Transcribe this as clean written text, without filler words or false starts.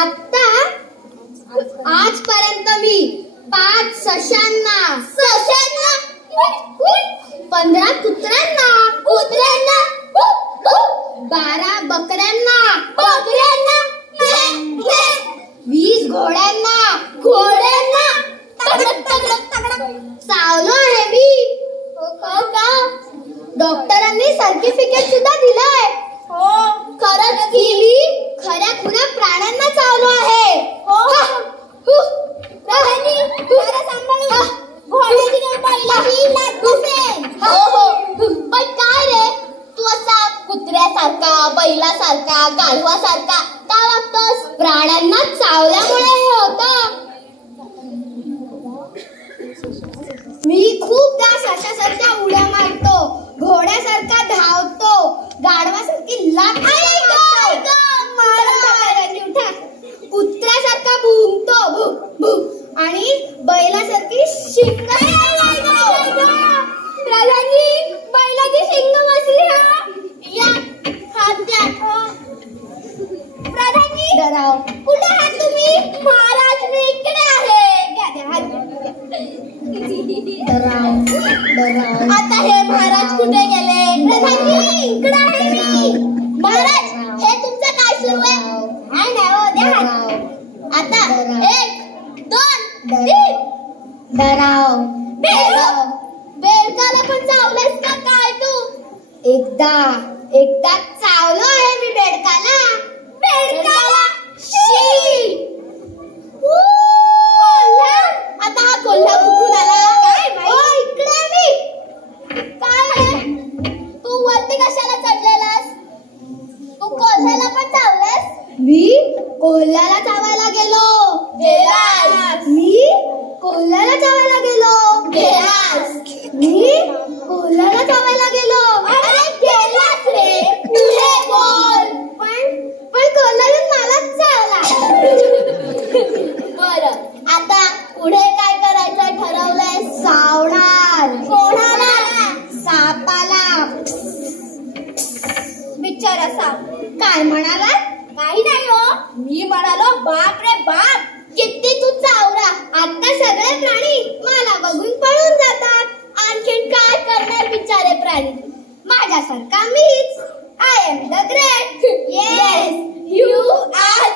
आता आजपर्यंत मी 5 सशांना 15 कुत्र्यांना 12 बकऱ्यांना 20 घोड्यांना चावलो आहे मी. हो का? डॉक्टरांनी सर्टिफिकेट सुद्धा दिलंय. हो, खरंच केली. खऱ्या खुऱ्या प्राण्यांना चावलो आहे. हो पण काय रे, तू असा कुत्र्यासारखा, बैलासारखा, गाढवासारखा का वागतोस? प्राण्यांना चावल्यामुळे हे होतं. मी खूपदा सशासारख्या उड्या मारतो, घोड्यासारखा धावतो, गाढवासारखी लाथ मारतो, कुत्र्यासारखा भुंकतो आणि बैलासारखी शिंग. प्रधानी, बैलाची शिंग बसली. या हात द्या. प्रधानी, डराव कुठे आहात तुम्ही? महाराज मी इकडे आहे. आता हे महाराज कुठे गेले? प्रधानी, इकडे आहे मी. महाराज, हे तुमचं काय सुरू आहे? काय नाही हो, द्या हात. आता 1 2 3. डराव बेडकाला पण चावलंयस का काय तू? एकदा चावलो आहे मी बेडकाला. आता हा कोल्हा कुठून आला? काय माहिती. इकडे मी. काय तू वरती कशाला चढलेलास? तू कोल्ह्याला पण चावलंस? मी कोल्ह्याला चावायला गेलो. मी कोल्ह्याला चावायला गेलो. मी कोल्ह्याला चावायला गेलो. अरे गेलास रे. पुढे बोल. पण कोल्हा येऊन मलाच चावला. बरं, आता पुढे काय करायचं ठरवलंय? चावणार. कोणाला? सापाला. बिचारा साप. काय म्हणाला? काही नाही हो, मी म्हणालो बाप रे बाप, किती तू चावला. आता सगळे प्राणी मला बघून पळून जातात. आणखीन काय करणार बिचारे प्राणी? माझ्यासारखा मीच. I am the great. Yes, you R